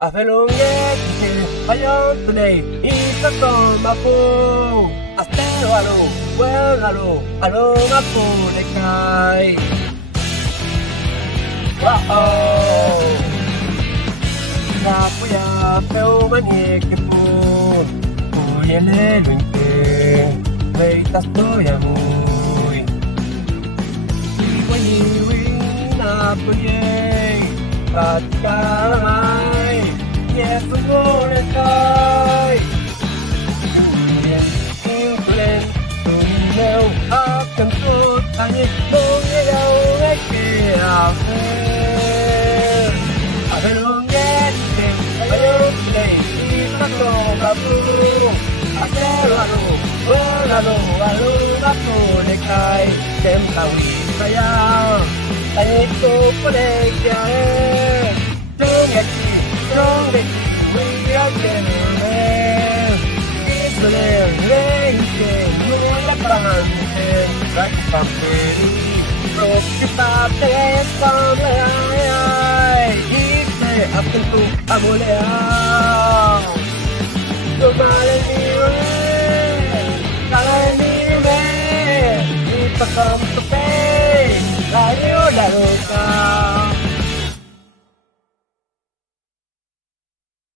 Afelonget ayon today isa to mapo astero alo well alo mapo dekai wow la puya peu manie que pu yele lunte leitas to ya muy wani wina puye Patkai, yes, more kai. England, no, I can put on it, no, you don't like it. I've been on that, I don't play, I'm not a blue. I tell I know, the kai, them how we say. Hãy cố có để cho Trông nhạc gì, trông đẹp We are getting Israel, lên trên Núi lắp bằng trên Rách bằng trên Rồi kita tế con lại ai Ite akan tu amulea Kembali Kali ini Kita come to pay Layu daruka